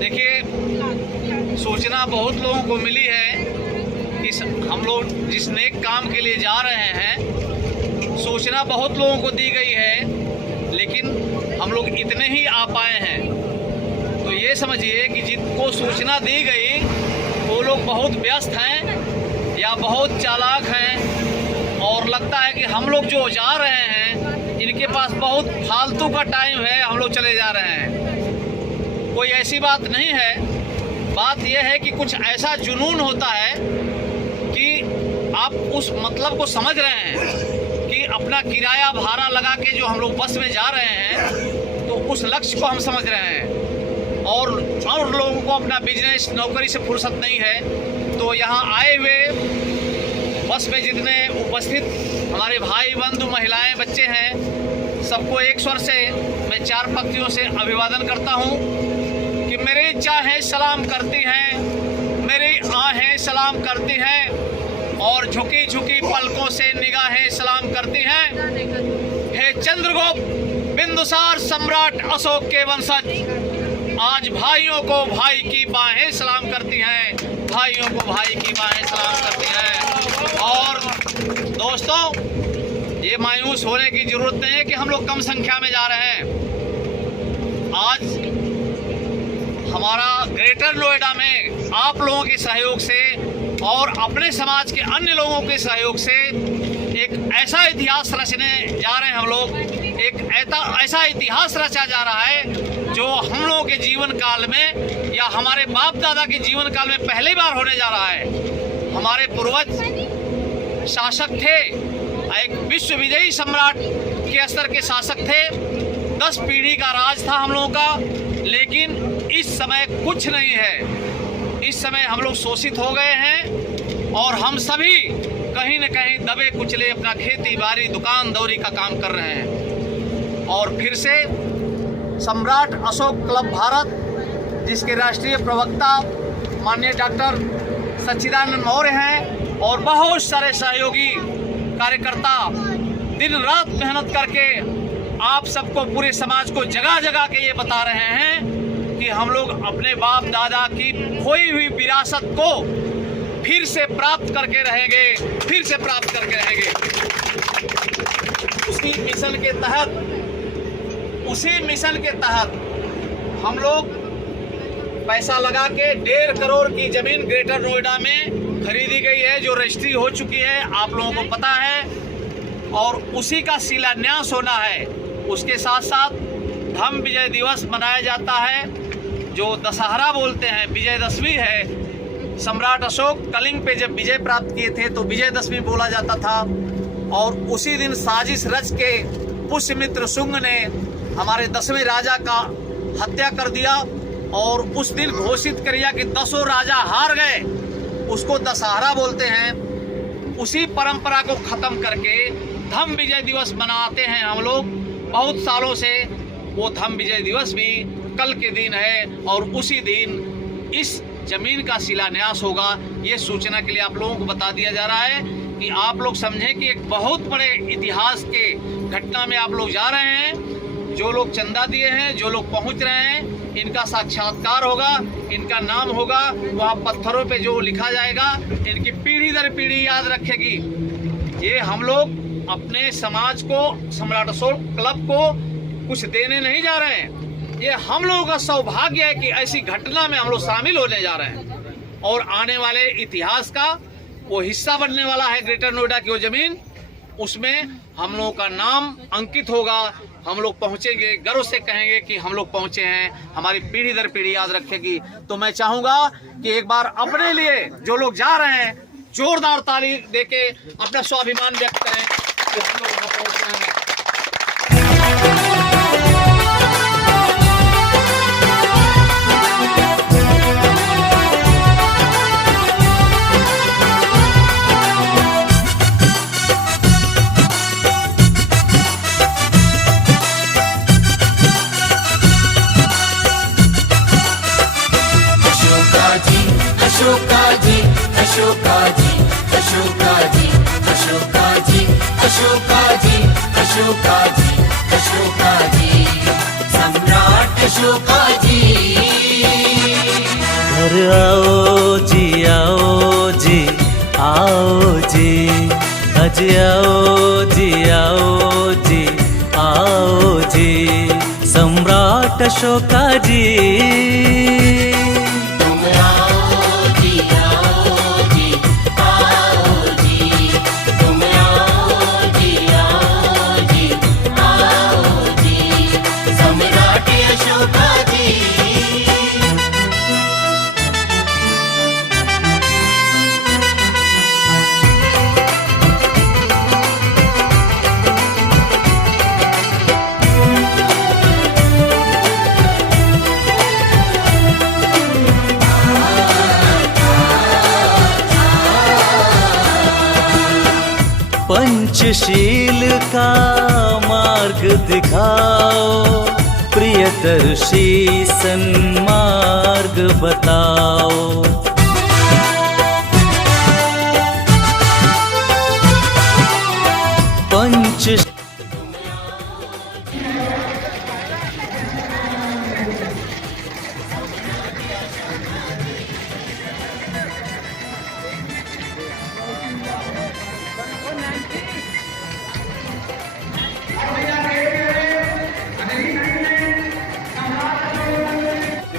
देखिए, सूचना बहुत लोगों को मिली है कि हम लोग जिस नेक काम के लिए जा रहे हैं, सूचना बहुत लोगों को दी गई है, लेकिन हम लोग इतने ही आ पाए हैं। तो ये समझिए कि जिनको सूचना दी गई वो लोग बहुत व्यस्त हैं या बहुत चालाक हैं, और लगता है कि हम लोग जो जा रहे हैं इनके पास बहुत फालतू का टाइम है, हम लोग चले जा रहे हैं। कोई ऐसी बात नहीं है। बात यह है कि कुछ ऐसा जुनून होता है कि आप उस मतलब को समझ रहे हैं कि अपना किराया भाड़ा लगा के जो हम लोग बस में जा रहे हैं, तो उस लक्ष्य को हम समझ रहे हैं, और लोगों को अपना बिजनेस नौकरी से फुर्सत नहीं है। तो यहाँ आए हुए बस में जितने उपस्थित हमारे भाई बंधु, महिलाएं, बच्चे हैं, सबको एक स्वर से मैं चार पंक्तियों से अभिवादन करता हूँ कि मेरी चाहें सलाम करती हैं, मेरी आहें सलाम करती हैं, और झुकी झुकी पलकों से निगाहें सलाम करती हैं। हे चंद्रगुप्त बिंदुसार सम्राट अशोक के वंशज, आज भाइयों को भाई की बाहें सलाम करती हैं, भाइयों को भाई की बाहें सलाम करती हैं। और दोस्तों, ये मायूस होने की जरूरत नहीं है कि हम लोग कम संख्या में जा रहे हैं। आज हमारा ग्रेटर नोएडा में आप लोगों के सहयोग से और अपने समाज के अन्य लोगों के सहयोग से एक ऐसा इतिहास रचने जा रहे हैं। हम लोग एक ऐसा इतिहास रचा जा रहा है जो हम लोगों के जीवन काल में या हमारे बाप दादा के जीवन काल में पहली बार होने जा रहा है। हमारे पूर्वज शासक थे, एक विश्व विजयी सम्राट के स्तर के शासक थे, 10 पीढ़ी का राज था हम लोगों का, लेकिन इस समय कुछ नहीं है। इस समय हम लोग शोषित हो गए हैं और हम सभी कहीं न कहीं दबे कुचले अपना खेती बाड़ी दुकान दौरी का काम कर रहे हैं। और फिर से सम्राट अशोक क्लब भारत, जिसके राष्ट्रीय प्रवक्ता माननीय डॉक्टर सच्चिदानंद मौर्य हैं, और बहुत सारे सहयोगी कार्यकर्ता दिन रात मेहनत करके आप सबको, पूरे समाज को जगह जगह के ये बता रहे हैं कि हम लोग अपने बाप दादा की खोई हुई विरासत को फिर से प्राप्त करके रहेंगे, फिर से प्राप्त करके रहेंगे। उसी मिशन के तहत हम लोग पैसा लगा के 1.5 करोड़ की जमीन ग्रेटर नोएडा में खरीदी गई है, जो रजिस्ट्री हो चुकी है, आप लोगों को पता है, और उसी का शिलान्यास होना है। उसके साथ साथ धम्म विजय दिवस मनाया जाता है, जो दशहरा बोलते हैं, विजयदशमी है। सम्राट अशोक कलिंग पे जब विजय प्राप्त किए थे तो विजयदशमी बोला जाता था, और उसी दिन साजिश रच के पुष्यमित्र शुंग ने हमारे 10वें राजा का हत्या कर दिया, और उस दिन घोषित किया कि 10 राजा हार गए। उसको दशहरा बोलते हैं। उसी परंपरा को खत्म करके धम्म विजय दिवस मनाते हैं हम लोग बहुत सालों से। वो धम्म विजय दिवस भी कल के दिन है, और उसी दिन इस जमीन का शिलान्यास होगा। ये सूचना के लिए आप लोगों को बता दिया जा रहा है कि आप लोग समझें कि एक बहुत बड़े इतिहास के घटना में आप लोग जा रहे हैं। जो लोग चंदा दिए हैं, जो लोग पहुंच रहे हैं, इनका साक्षात्कार होगा, इनका नाम होगा, वहाँ पत्थरों पे जो लिखा जाएगा, इनकी पीढ़ी दर पीढ़ी याद रखेगी। ये हम लोग अपने समाज को, सम्राट अशोक क्लब को कुछ देने नहीं जा रहे हैं। ये हम लोगों का सौभाग्य है कि ऐसी घटना में हम लोग शामिल होने जा रहे हैं, और आने वाले इतिहास का वो हिस्सा बनने वाला है ग्रेटर नोएडा की वो जमीन। उसमें हम लोगों का नाम अंकित होगा, हम लोग पहुंचेंगे, गर्व से कहेंगे कि हम लोग पहुंचे हैं, हमारी पीढ़ी दर पीढ़ी याद रखेगी। तो मैं चाहूंगा कि एक बार अपने लिए जो लोग जा रहे हैं जोरदार ताली देके अपना स्वाभिमान व्यक्त करें कि हम लोग वहां पहुंच रहे हैं। अशोकाजी सम्राट अशोकाजी। आओ जी आओ जी, अज आओ जी आओ जी, सम्राट अशोका जी। पंचशील का मार्ग दिखाओ, प्रियदर्शी सन्मार्ग बताओ। पंच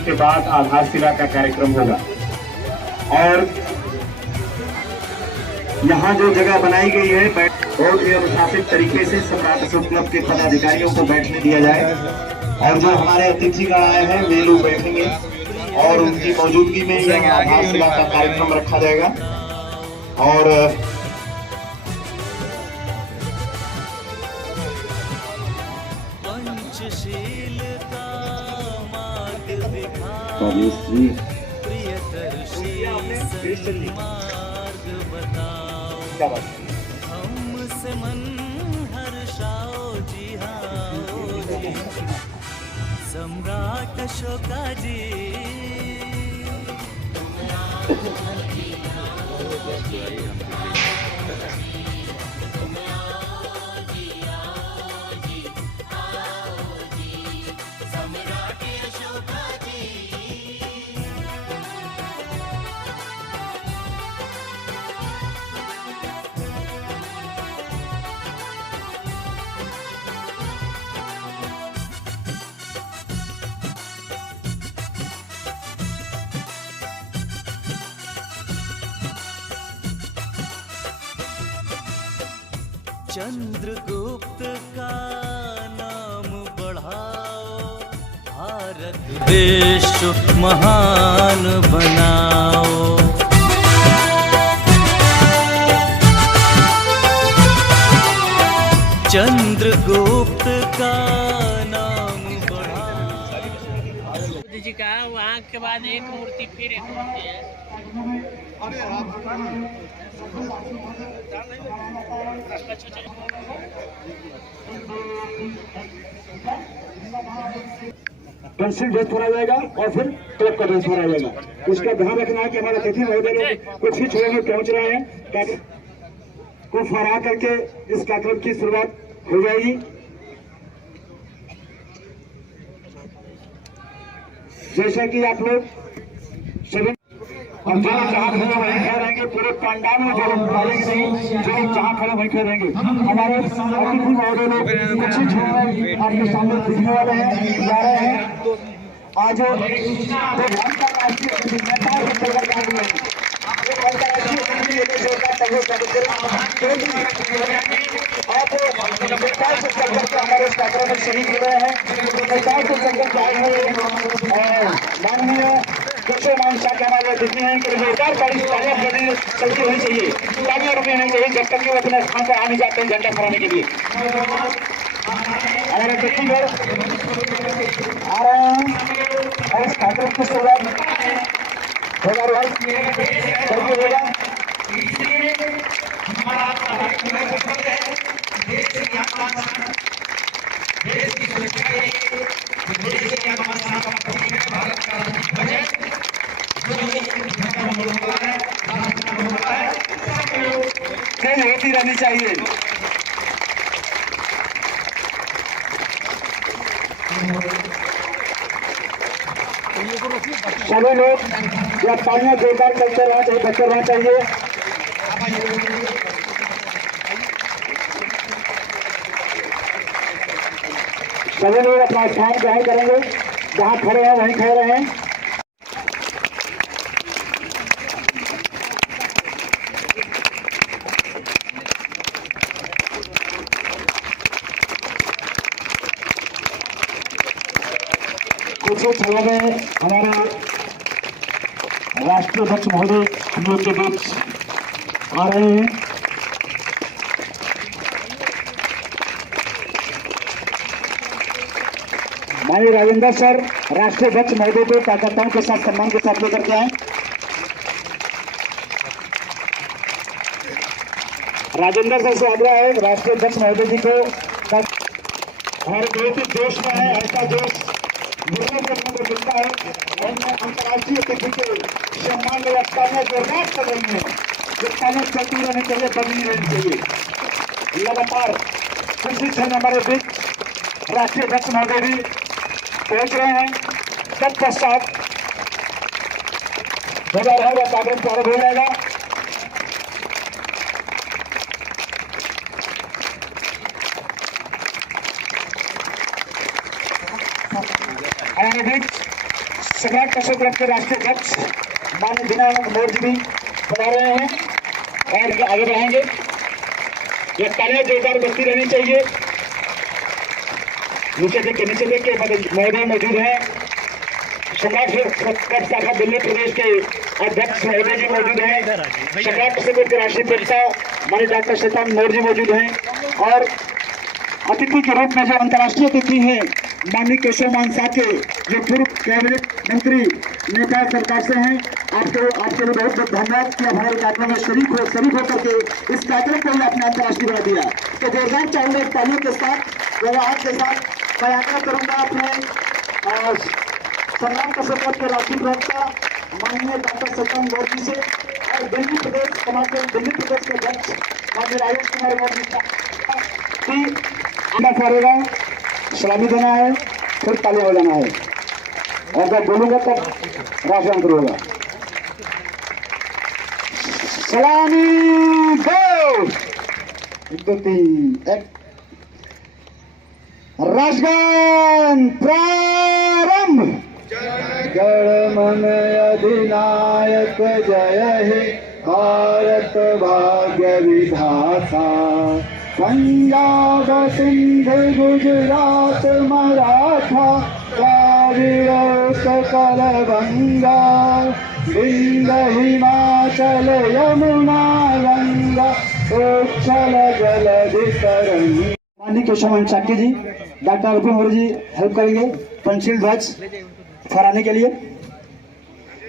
के बाद आधारशिला का कार्यक्रम होगा और यहाँ जो जगह बनाई गई है बहुत ही अनुशासित तरीके से सम्राट अशोक क्लब के पदाधिकारियों को बैठने दिया जाए और जो हमारे अतिथिगण आए हैं वे लोग बैठेंगे और उनकी मौजूदगी में यह आधारशिला का कार्यक्रम रखा जाएगा। और पंचशील का मार्ग दिखाओ, प्रियदर्शी सन्मार्ग बताओ। हमसे मन हर्षाओ जी आओ जी, सम्राट अशोका जी। चंद्रगुप्त का नाम बढ़ाओ, भारत देश महान बनाओ। चंद्रगुप्त का नाम बढ़ाओ। जी का वहाँ के बाद एक मूर्ति फिर एक मूर्ति है। पेंसिल ड्रेस पहना जाएगा और फिर क्लब का ड्रेस पहना जाएगा। उसका ध्यान रखना है कि हमारे अतिथि महोदय लोग कुछ ही क्षणों में पहुंच रहे हैं को फहरा करके इस कार्यक्रम की शुरुआत हो जाएगी। जैसा कि आप लोग सभी और जो जहाँ खड़े वहीं खड़े रहेंगे, पूरे पंडाल में जो लोग रहेंगे नहीं, जो लोग जहाँ खड़े वहीं खड़े रहेंगे। हमारे अतिथि महोदय लोग कुछ ही क्षणों में आपके सामने दिखने वाले हैं, जा रहे हैं। आज राष्ट्रीय हमारे इस कार्यक्रम में शरीक हो रहे हैं। माननीय मान शाह के हमारे देखते हैं कि जोरदार ताली चलती होनी चाहिए, तालियां रुकनी नहीं चाहिए जब तक कि वो अपने स्थान पर आने जाते हैं झंडा फहराने के लिए। हमारे छत्तीसगढ़ आ रहे हैं और इस कार्यक्रम की शुरुआत होगा। ट्रेन होती रहनी चाहिए। सभी लोग या तालियां जोरदार करते रहना चाहिए, बच्चे रहना चाहिए। सभी लोग अपना स्थान ग्रहण करेंगे, जहाँ खड़े हैं वहीं खड़े रहें। कुछ ही क्षणों में हमारे राष्ट्रीय अध्यक्ष महोदय हम लोग के बीच आ रहे हैं। माननीय राजेंद्र सर राष्ट्रीय अध्यक्ष महोदय को कार्यकर्ताओं के साथ सम्मान के साथ लेकर के आए। राजेंद्र सर से आग्रह है राष्ट्रीय अध्यक्ष महोदय जी को, हमारे देश में है ऐसा देश मिलता है और अंतर्राष्ट्रीय अतिथि के सम्मान व्यवस्था में जोरदार कर रही है। तालियां चलती रहनी चाहिए, बनी रहनी चाहिए लगातार। कुछ क्षण हमारे बीच राष्ट्रीय अध्यक्ष महोदय भी पहुंच रहे हैं। तत्पश्चात ध्वजा रहेगा, कार्यक्रम प्रारंभ हो जाएगा। हमारे बीच सम्राट अशोक क्लब के राष्ट्रीय अध्यक्ष माननीय दीनानंद मोर जी भी बना रहे हैं और आगे बढ़ाएंगे। ये तालियां जोरदार बजती रहनी चाहिए। नीचे देख के महोदय मौजूद हैं। सम्राट क्लब शाखा दिल्ली प्रदेश के अध्यक्ष महोदय जी मौजूद हैं। सम्राट अशोक क्लब के राष्ट्रीय प्रवक्ता माननीय डॉक्टर शैतान मोर जी मौजूद हैं और अतिथि के रूप में जो अंतर्राष्ट्रीय अतिथि हैं माननीय केशव मान साके जो पूर्व कैबिनेट मंत्री नेपाल सरकार से हैं। आपके लिए बहुत बहुत धन्यवाद कि हमारे कार्यक्रम में शरीक होकर के इस कार्यक्रम को ही आपने अंतर्राष्ट्रीय बना दिया। तो जोरदार चाहूंगा तालियों के साथ व्यवहार के साथ मैं आग्रह करूंगा अपने सम्राट अशोक क्लब के राष्ट्रीय प्रवक्ता माननीय डॉक्टर शैतान मोर जी से और दिल्ली प्रदेश के अध्यक्ष माननीय राजेश कुमार मोर जी का सलामी देना है, फिर तालियां बजाना है और जब बोलूंगा तब राष्ट्रगान होगा। सलामी दो, 1 2 3 1 राष्ट्रगान प्रारंभ। गणमन अधिनायक जय हे भारत भाग्य विधाता, पंजाब सिंध गुजरात मराठा द्राविड़ उत्कल गंगा, विंध्य हिमाचल यमुना गंगा उच्छल जलधि तरंगी। माननीय केशव साके जी, डॉक्टर अर्जुन मोर जी हेल्प करेंगे पंचशील ध्वज फहराने के लिए।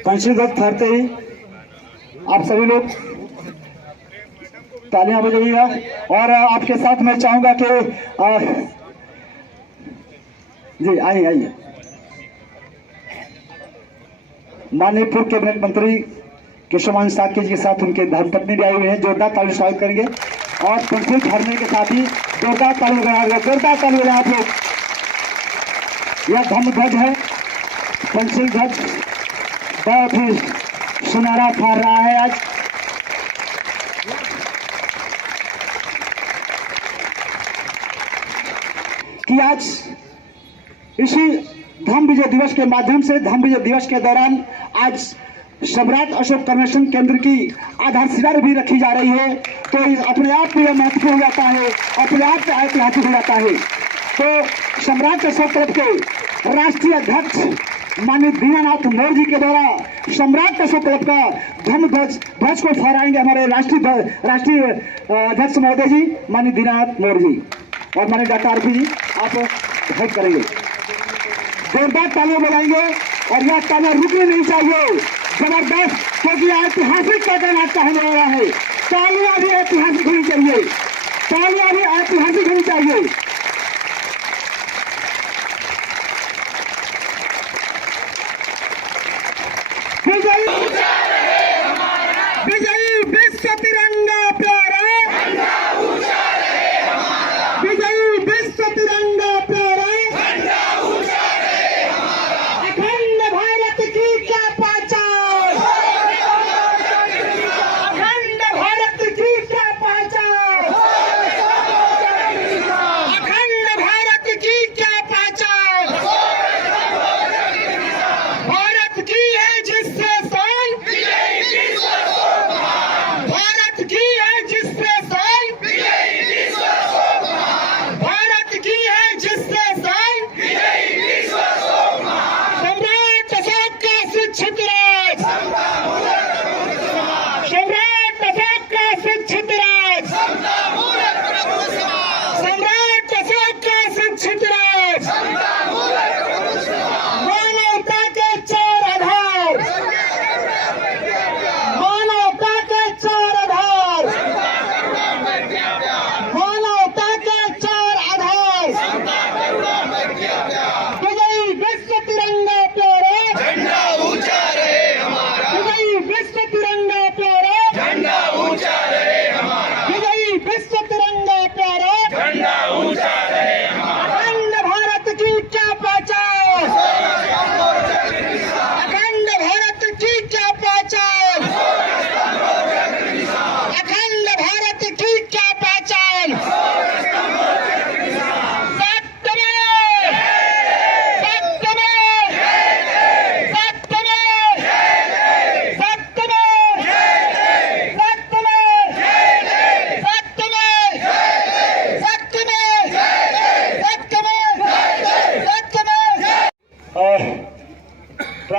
पंचशील ध्वज फहरते ही आप सभी लोग तालियां बजाइएगा और आपके साथ मैं चाहूंगा कि जी आइए माननीय पूर्व कैबिनेट मंत्री केशव साके जी के साथ उनके धर्मपत्नी भी आई हुई हैं। जोरदार ताली स्वागत करेंगे और पंचशील फहरने के साथ ही जोरदार ताली बजाएंगे। जोरदार ताली बजाएं आप लोग। यह धर्म ध्वज है, पंचशील ध्वज बहुत ही सुनहरा फहर रहा है आज। कि आज इसी धम्म विजय दिवस के माध्यम से, धम्म विजय दिवस के दौरान आज सम्राट अशोक कन्वेंशन केंद्र की आधारशिला भी रखी जा रही है। तो अपने आप में यह महत्वपूर्ण हो जाता है, अपने आप में ऐतिहासिक हो जाता है। तो सम्राट अशोक क्लब के राष्ट्रीय अध्यक्ष माननीय दीनानाथ मोर जी के द्वारा सम्राट अशोक क्लब का धम्म ध्वज को फहराएंगे हमारे राष्ट्रीय अध्यक्ष महोदय जी माननीय दीनानाथ मोर जी और माननीय डॉक्टर आरपी जी आप हेल्प करेंगे। जोरदार तालियां बजाएंगे और यह तालियां रुकनी नहीं चाहिए, जबरदस्त, क्योंकि ऐतिहासिक कार्यक्रम आज का होने वाला है। तालियां भी ऐतिहासिक होनी चाहिए, तालियां भी ऐतिहासिक होनी चाहिए। विजयी विश्व तिरंगा प्यारा, विजयी विश्व तिरंगा प्यारा, अखंड भारत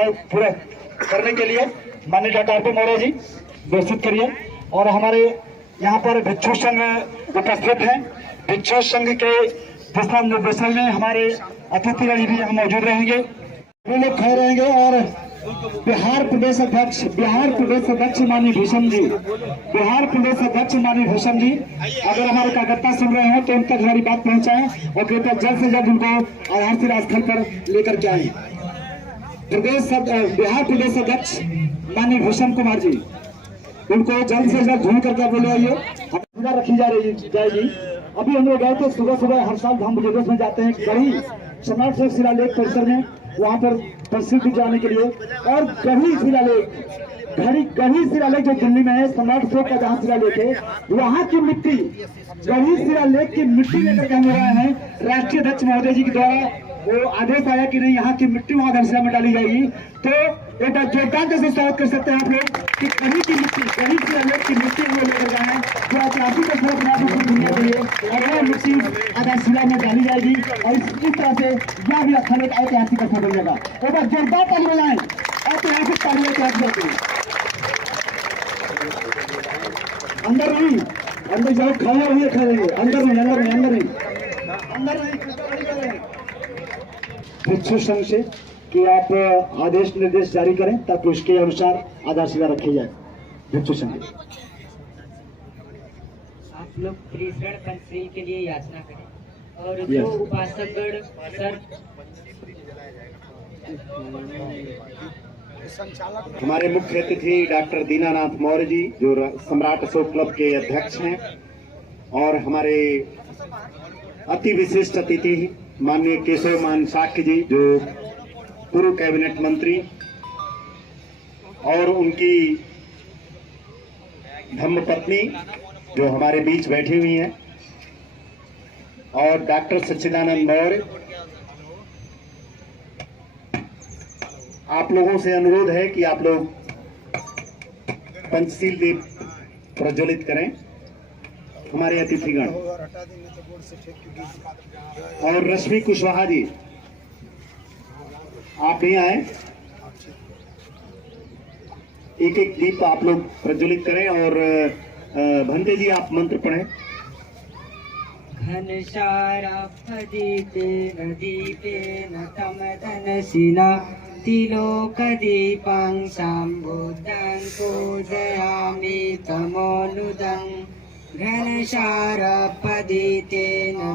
को पूरा करने के लिए माननीय डॉक्टर आर.पी. मौर्य जी व्यवस्थित करिए। और हमारे यहाँ पर भिक्षु संघ उपस्थित है। भिक्षु संघ के दिशा निर्देशन में हमारे अतिथिगण भी यहाँ मौजूद रहेंगे, वो लोग खड़े रहेंगे। और बिहार प्रदेश अध्यक्ष माननीय भूषण जी, बिहार प्रदेश अध्यक्ष माननीय भूषण जी अगर हमारे कार्यकर्ता सुन रहे हैं तो उन तक हमारी बात पहुंचाएं और कृपया जल्द से जल्द उनको आधारशिला स्थल पर लेकर के आए। बिहार प्रदेश अध्यक्ष माननीय भूषण कुमार जी, उनको जल्द से जल्द ढूंढ करके बोले आइए, रखी जाएगी। अभी हम लोग गए थे सुबह हर साल हम बुजुर्ग में जाते हैं गढ़ी सम्राट चौक शिलालेख परिसर में, वहाँ पर प्रसिद्ध जाने के लिए। और गढ़ी शिलालेख जो दिल्ली में है, सम्राट चौक का जहाँ शिलालेख है, वहाँ की मिट्टी, गढ़ी शिलालेख की मिट्टी लेकर के हम रहे हैं। राष्ट्रीय अध्यक्ष महोदय जी के द्वारा वो आदेश आया कि नहीं यहाँ की मिट्टी वहाँ आधारशिला में डाली जाएगी। तो एक जोरदार से स्वागत कर सकते हैं आप लोग कि गढ़ी की मिट्टी, गढ़ी शिलालेख की मिट्टी वो लेकर जाए हैं जो ऐतिहासिक स्थल दुनिया के लिए, और वो मिट्टी आधारशिला में डाली जाएगी। और इस तरह से यह भी अच्छा एक ऐतिहासिक स्थल बन जाएगा। एक बार जोरदार ताली बजाएं, ऐतिहासिक ताली ऐतिहासिक। अंदर नहीं, अंदर जाओ, खाना हुए खाएंगे, अंदर नहीं। भिक्षु संघ से कि आप आदेश निर्देश जारी करें ताकि उसके अनुसार आधारशिला रखी जाए। भिक्षु संघ आप लोग त्रिशरण पंचशील के लिए याचना करें और जो उपासकगण सर हमारे मुख्य अतिथि डॉक्टर दीनानाथ मौर्य जी जो सम्राट अशोक क्लब के अध्यक्ष हैं, और हमारे अति विशिष्ट अतिथि माननीय केशव मान शाक्य जी जो पूर्व कैबिनेट मंत्री और उनकी धर्मपत्नी जो हमारे बीच बैठी हुई हैं, और डॉक्टर सच्चिदानंद मौर्य। आप लोगों से अनुरोध है कि आप लोग पंचशील दीप प्रज्वलित करें। हमारे अतिथिगण और रश्मि कुशवाहा जी आप ही आए, एक एक दीप आप लोग प्रज्वलित करें। और भंते जी आप मंत्र पढ़ें। घनशाराफदीपेन दीपेन तमदनशिला तिलोकदीपं सम्बुद्धं पूजयामि तमोनुदं। घनशाराफदीपेन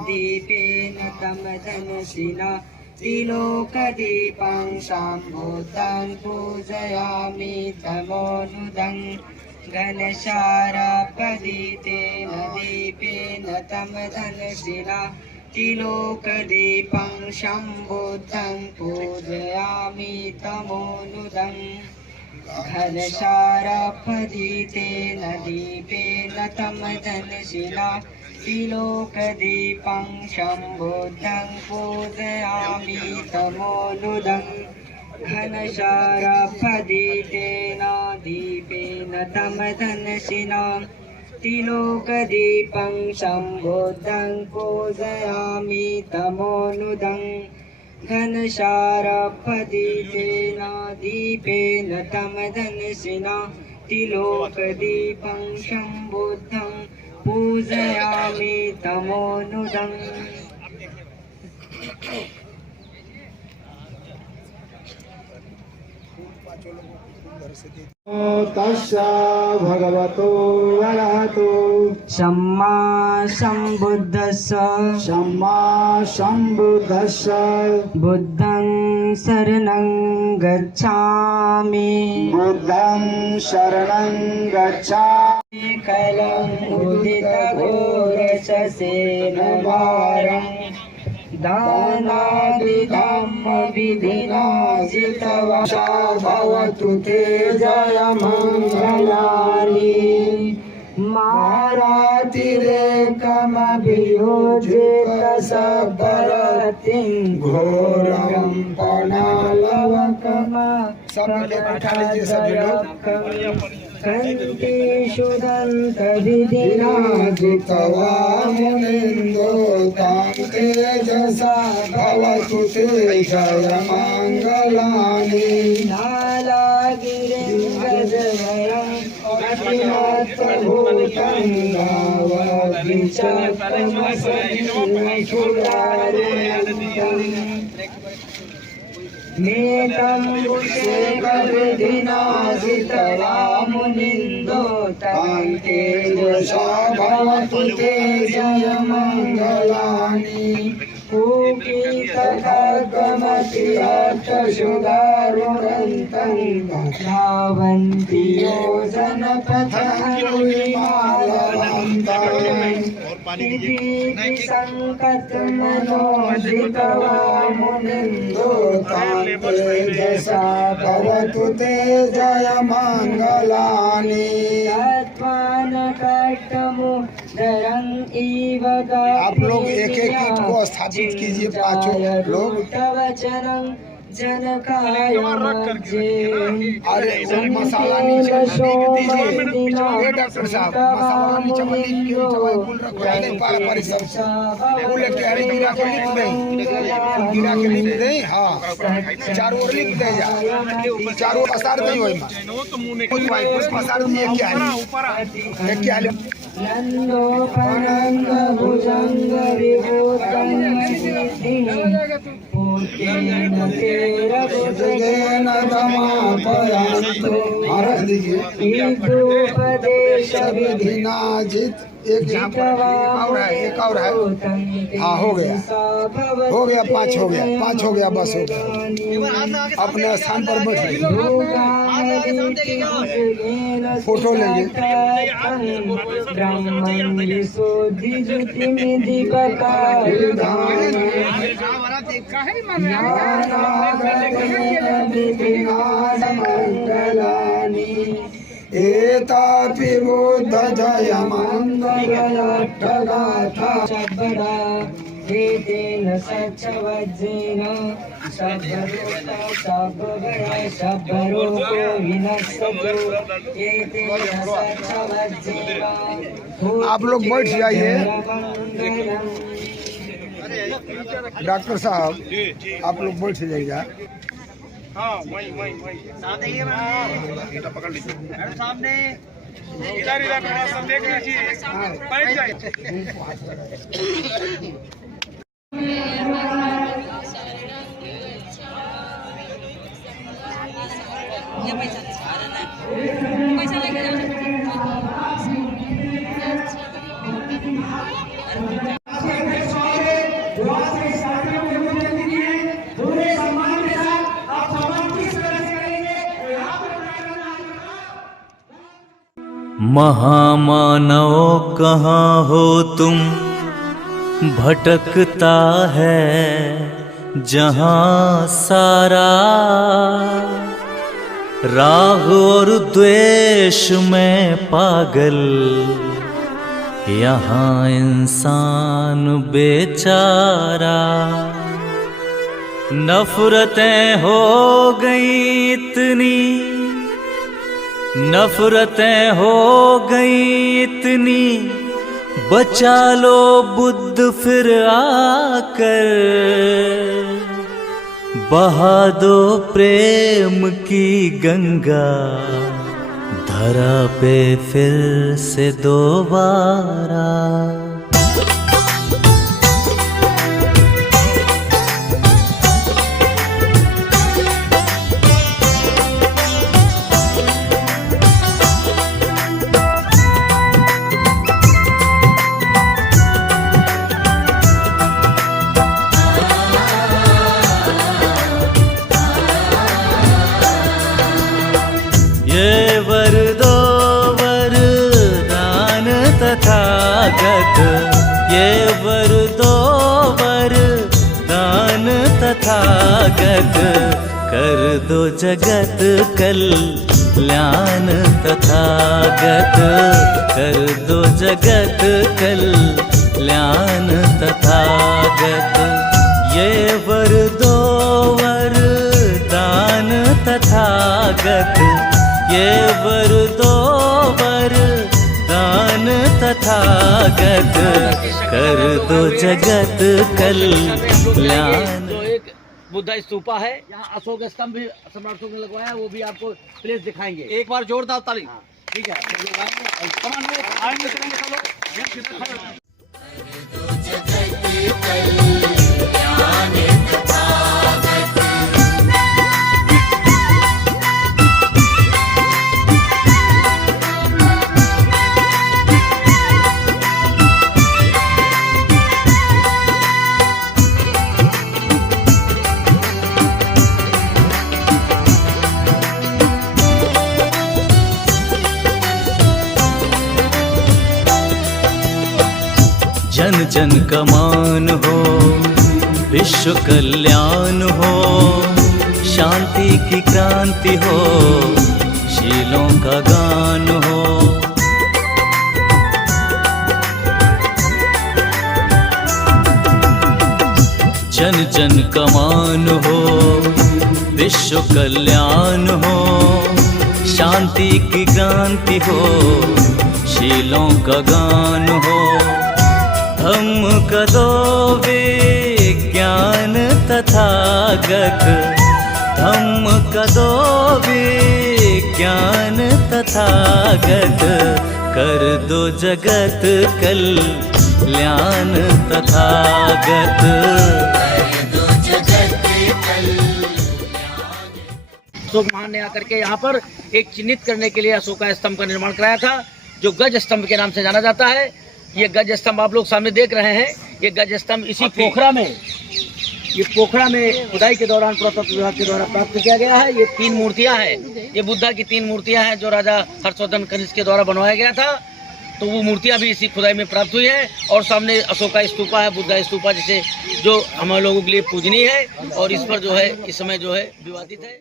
दीपेन तमदनशिला तिलोकदीपं सम्बुद्धं पूजयामि तमोनुदं। घनशाराफदीपेन दीपेन तमदनशिला तिलोकदीपं सम्बुद्धं पूजयामि तमोनुदं। घनशाराफदीपेन दीपेन तमदनशिला तिलोकदीपं सम्बुद्धं पूजयामि तमोनुदं। घनशाराफदीपेन दीपेन तमदनशिला तिलोकदीपं सम्बुद्धं पूजयामि तमोनुदं। घनशाराफदीपेन दीपेन तमदनशिला तिलोकदीपं सम्बुद्धं पूजयामि तमोनुदं। तस्या भगवतो अरहतो सम्मा सम्बुद्धस्य बुद्धं शरणं गच्छामि कैलं उदितघोरशसेन भारं दानादिधम्मविधिनाशितवशा भवतु ते जय मङ्गलानि। मारातिरेकमभियोजित सबरतिं घोरं पणालवकम। कन्तेषु दन्तविधिनाजितवा मुनिन्दो तां तेजसा भवतु ते जयमङ्गलानि नालागिरिङ्गजवरम् अतिमात्रभूतं नावद्विचक्रमसंशुरारिणम् नेतं शेखरविधिनाजितवा मुनिन्दो तां तेजसा भवतु ते जयमङ्गलानि कूपीतखड्गमति अर्थशुदारुणन्तं धावन्ति योजनपथरुणिमालवन्तः मुनिन्दो तां तेजसा भवतु ते जयमङ्गलानि आप लोग एक एक ईंट को स्थापित कीजिए पांचों लोग अरे मसाला नीचे दीजिए ये डॉक्टर साहब मसाला नीचे लिख के फूल के हरी गिरा के लिख दे हाँ चारों ओर लिख दे जा चारों पसार दे वही कुछ पसार दिए क्या है क्या है नंदोपनंद भुजंग विभूतं तेन दमापयन्तु ईदोपदेश विधिनाजित एक यहाँ पर एक और है हाँ हो गया पाँच हो गया बस हो गया अपने स्थान पर बैठिए फोटो लेंगे एतापि बुद्ध जयमङ्गलगाथा एतेन सच्चवज्रेन शब्दरोगो विनश्यतु एतेन सच्चवज्रेन। आप लोग बैठ जाइए डॉक्टर साहब आप लोग बैठ जाइएगा हाँ वही पकड़ लीजिए सामने इधर थोड़ा सा देख लीजिए बैठ जाइए पैसा लेके महामानव कहाँ हो तुम, भटकता है जहाँ सारा, राग और द्वेष में पागल, यहाँ इंसान बेचारा। नफरतें हो गई इतनी, नफरतें हो गई इतनी, बचा लो बुद्ध फिर आकर, बहा दो प्रेम की गंगा, धरा पे फिर से दोबारा। ये वर दो वरदान तथागत, ये वर दो वरदान तथागत, कर दो जगत कल्याण तथागत, कर दो जगत कल्याण तथागत। ये वर दो वरदान तथागत, ये वर दो तथागत कर दो जगत कल्याण। जो एक बुद्धा स्तूपा है, यहाँ अशोक स्तंभ भी सम्राट अशोक ने लगवाया है, वो भी आपको प्लेस दिखाएंगे। एक बार जोरदार ताली। ठीक है, आएंगे चलेंगे सब लोग। जन जन का मान हो, विश्व कल्याण हो, शांति की क्रांति हो, शीलों का गान हो। जन जन का मान हो, विश्व कल्याण हो, शांति की क्रांति हो, शीलों का गान हो। धम्म का दो विज्ञान तथागत, धम्म का दो विज्ञान तथागत कर दो जगत कल्याण तथागत। अशोक महान ने आकर के यहाँ पर एक चिन्हित करने के लिए अशोका स्तंभ का निर्माण कराया था, जो गज स्तंभ के नाम से जाना जाता है। ये गज स्तंभ आप लोग सामने देख रहे हैं, ये गज स्तंभ इसी पोखरा में, ये पोखरा में खुदाई के दौरान पुरातत्व विभाग के द्वारा प्राप्त किया गया है। ये 3 मूर्तियां हैं, ये बुद्धा की 3 मूर्तियां हैं जो राजा हर्षवर्धन कनिष्क के द्वारा बनवाया गया था। तो वो मूर्तियां भी इसी खुदाई में प्राप्त हुई है। और सामने अशोका स्तूपा है, बुद्धा स्तूपा, जिसे जो हम लोगों के लिए पूजनीय है और इस पर जो है इस समय जो है विवादित है।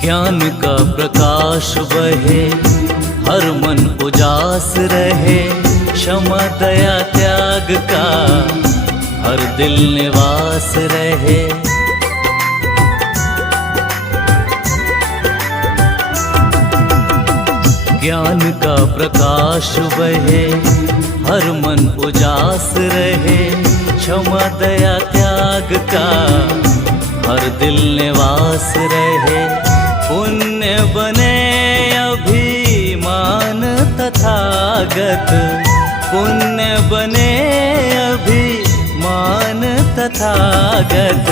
ज्ञान का प्रकाश बहे, हर मन उजास रहे, क्षमा दया त्याग का हर दिल निवास रहे। ज्ञान का प्रकाश बहे, हर मन उजास रहे, क्षमा दया त्याग का हर दिल निवास रहे। पुण्य बने अभिमान तथागत, पुण्य बने अभिमान तथागत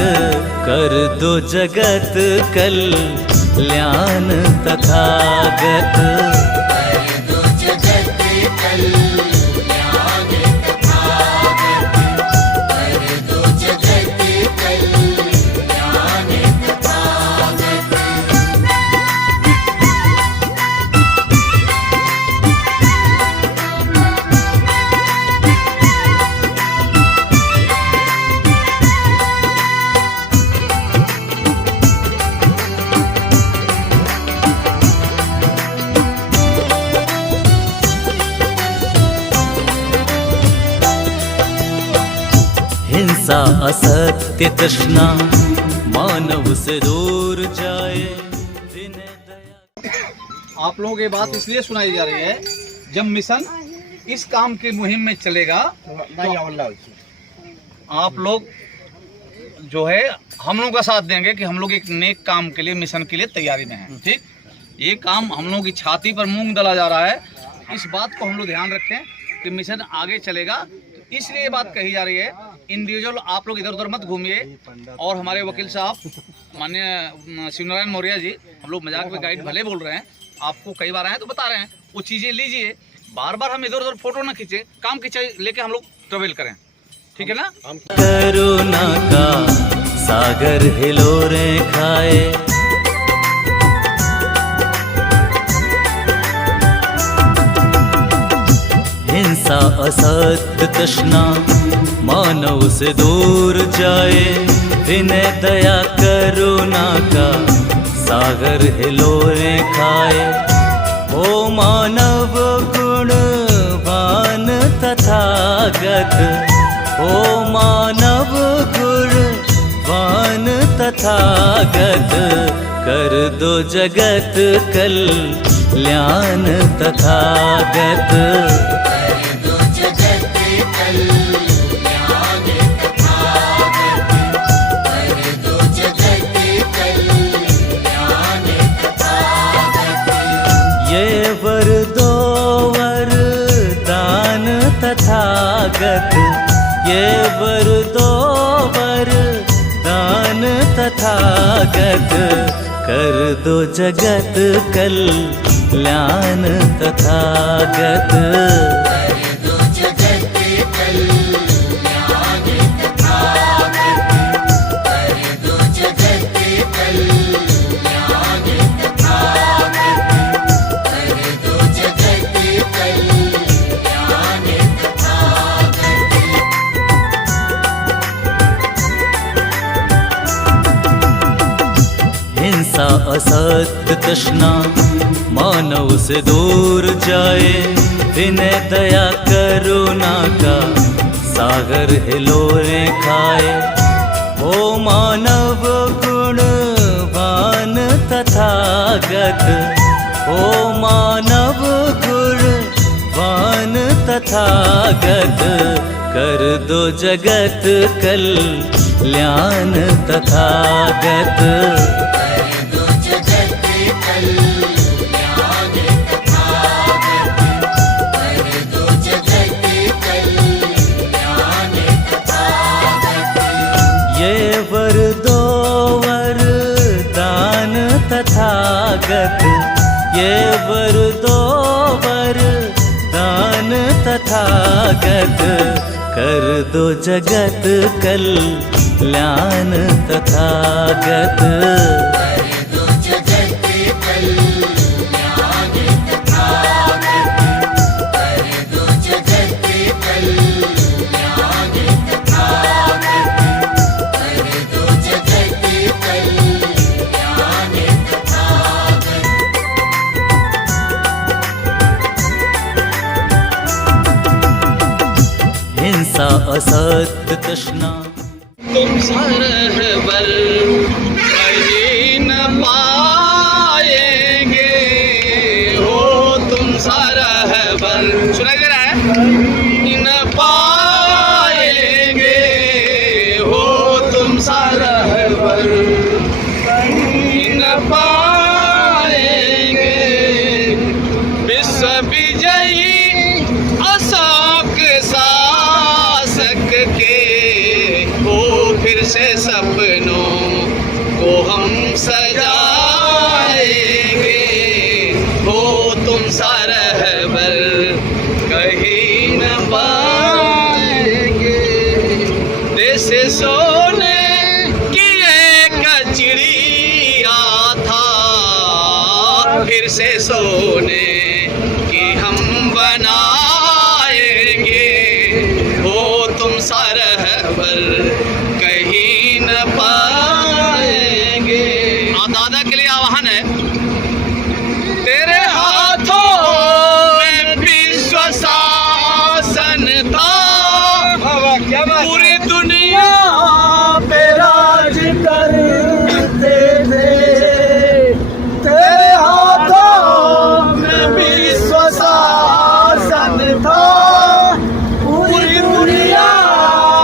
कर दो जगत कल्याण तथागत। हिंसा असत्य तृष्णा मानव से दूर जाए, विनय दया। आप लोगों की बात इसलिए सुनाई जा रही है, जब मिशन इस काम की मुहिम में चलेगा तो आप लोग जो है हम लोगों का साथ देंगे कि हम लोग एक नेक काम के लिए, मिशन के लिए तैयारी में हैं। ठीक, ये काम हम लोगों की छाती पर मूंग दला जा रहा है, इस बात को हम लोग ध्यान रखें कि मिशन आगे चलेगा। इसलिए ये बात कही जा रही है, इंडिविजुअल आप लोग इधर उधर मत घूमिए। और हमारे वकील साहब माननीय शिवनारायण मौर्य जी, हम लोग मजाक में गाइड भले बोल रहे हैं, आपको कई बार आए तो बता रहे हैं, वो चीज़ें लीजिए। बार बार हम इधर उधर फोटो ना खींचे, काम की लेके हम लोग ट्रेवल करें, ठीक है ना। करुणा का सागर हिलोरे खाए, असत्य तृष्णा मानव से दूर जाए, विनय दया करुणा का सागर हिलोरे खाए। ओ मानव गुणवान तथागत, ओ मानव गुणवान तथागत, कर दो जगत कल्याण तथागत। ये वर दो वरदान तथागत, ये वर दो वरदान तथागत, कर दो जगत कल्याण तथागत। हिंसा असत्य तृष्णा मानव से दूर जाए, विनय दया करुणा का सागर हिलोरे खाए। ओ मानव गुणवान तथागत, ओ मानव गुणवान तथागत, कर दो जगत कल्याण तथागत। ये वर दो वरदान तथागत, ये वर दो वरदान तथागत, कर दो जगत कल्याण तथागत। हिंसा असत्य तृष्णा तुम सरहबर कहीं न पाएंगे, हो तुम सरहबर, सुनाई दे रहा है? न पाएंगे, हो तुम सरहबर कहीं न पाएंगे। विश्व विजयी अशोक शासक के हो फिर से सपनों को हम सजाएंगे, हो तुम सरहबर कहीं न पाएंगे। देश सोने की एक चिड़िया था, फिर से सोने की हम बनाएंगे, हो तुम सरहबर कहीं न पाएंगे। दादा के लिए आह्वान है, तेरे हाथों में विश्व शासन था, पूरी दुनिया पे राज करते थे। तेरे हाथों में विश्व शासन था, पूरी दुनिया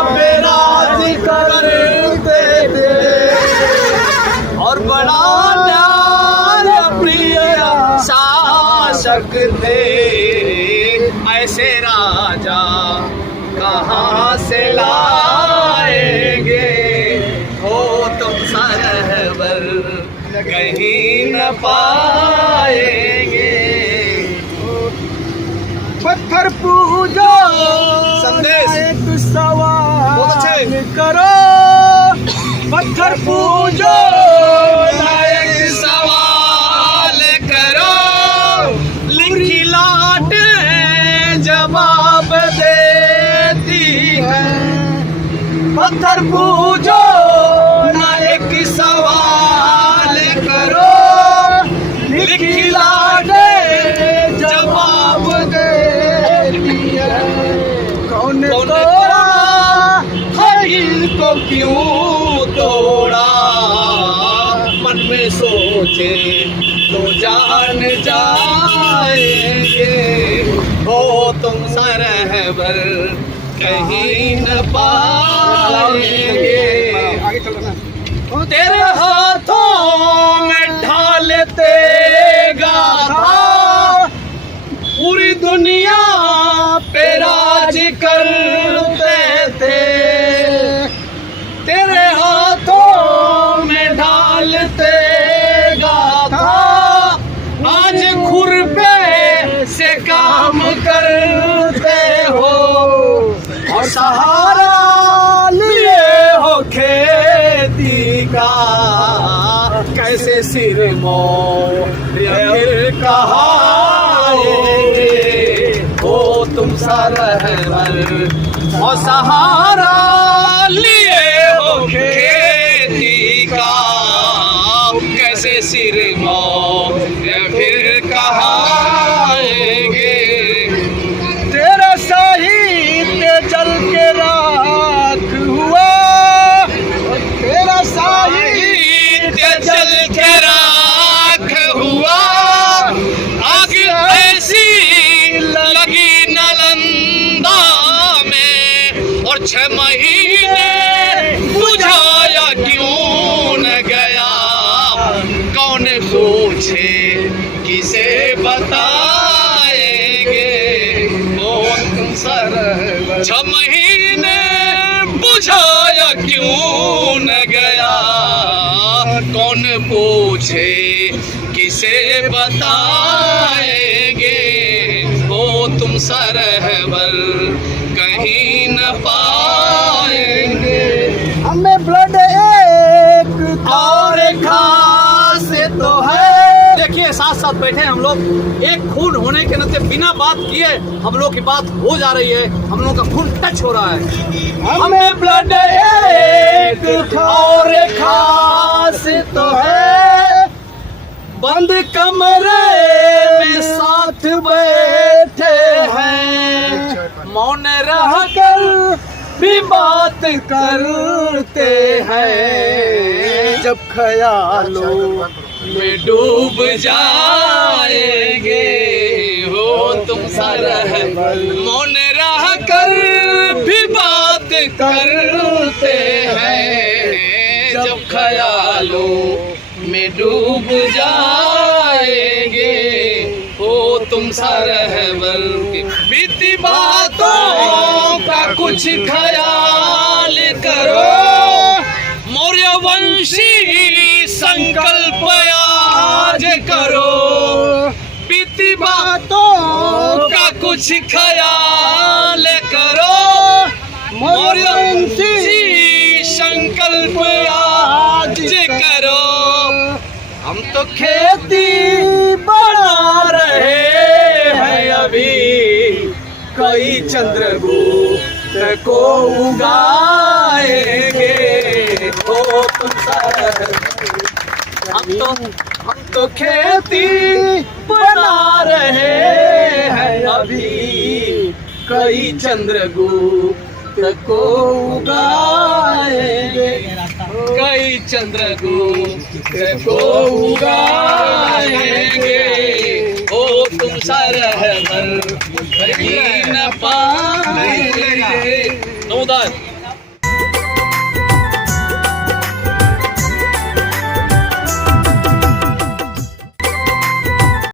पे राज करते थे। और बड़ा न्याय प्रिय शासक थे, ऐसे राजा कहाँ से लाएंगे, हो तुम सरहबर कहीं न पाएंगे। पत्थर पूजो संदेश सवाल करो, पत्थर पूजो नायक सवाल करो, लिखी लाट जवाब कर पूछो ना एक सवाल करो, लिखिला दे जवाब दे दिया। कौन तोड़ा दिल को क्यों तोड़ा, मन में सोचे तो जान जाएंगे, हो तुम सरहबर कहीं न पाएंगे। तेरे हाथों में ढालते गाथा, पूरी दुनिया पे राज करते थे। तेरे हाथों में ढालते गाथा, आज खुरपे से काम करते हो, और सहारा लिए हो खेती का, कैसे सिर मोर कहाएंगे, हो तुम सरहबर और सहारा लिए हो खेती का, कैसे सिर मोर फिर कहाएंगे। तेरा साहित्य जल के राख हुआ, तेरा साहित्य जल के राख हुआ, आग ऐसी लगी नालंदा में, और 6 महीने बुझाया क्यों न गया, कौन पूछे किसे बताएंगे, वो तुम सरहबर 6 महीने बुझाया क्यों न गया, कौन पूछे किसे बताएंगे, वो तुम सरहबर कहीं न पाएंगे। हमें ब्लड एक और खास तो है। देखिए साथ साथ बैठे हम लोग, एक खून होने के नाते बिना बात किए हम लोग की बात हो जा रही है, हम लोग का खून टच हो रहा है। हमें ब्लड एक और खास तो है, बंद कमरे में साथ बैठे हैं, मौन रहकर भी बात करते हैं, जब ख्यालों में डूब जाएंगे, हो तुम सरहबर मौन रहकर भी बात करते हैं, जब ख्यालों में डूब जाएंगे, हो तुम सरहबर की बीती बातों का कुछ ख्याल करो, मौर्य वंशी संकल्प आज करो, बीती बातों का कुछ ख्याल करो, मौर्य वंशी संकल्प आज करो। हम तो खेती बना रहे हैं अभी, कई चंद्रगुप्त को उगाएंगे, हो तुम सरहबर। हम तो खेती बना रहे हैं अभी, कई चंद्रगुप्त को उगाएंगे, कई चंद्रगुप्त को उगाएंगे, हो तुम सरहबर कहीं न पाएंगे। नमोदार।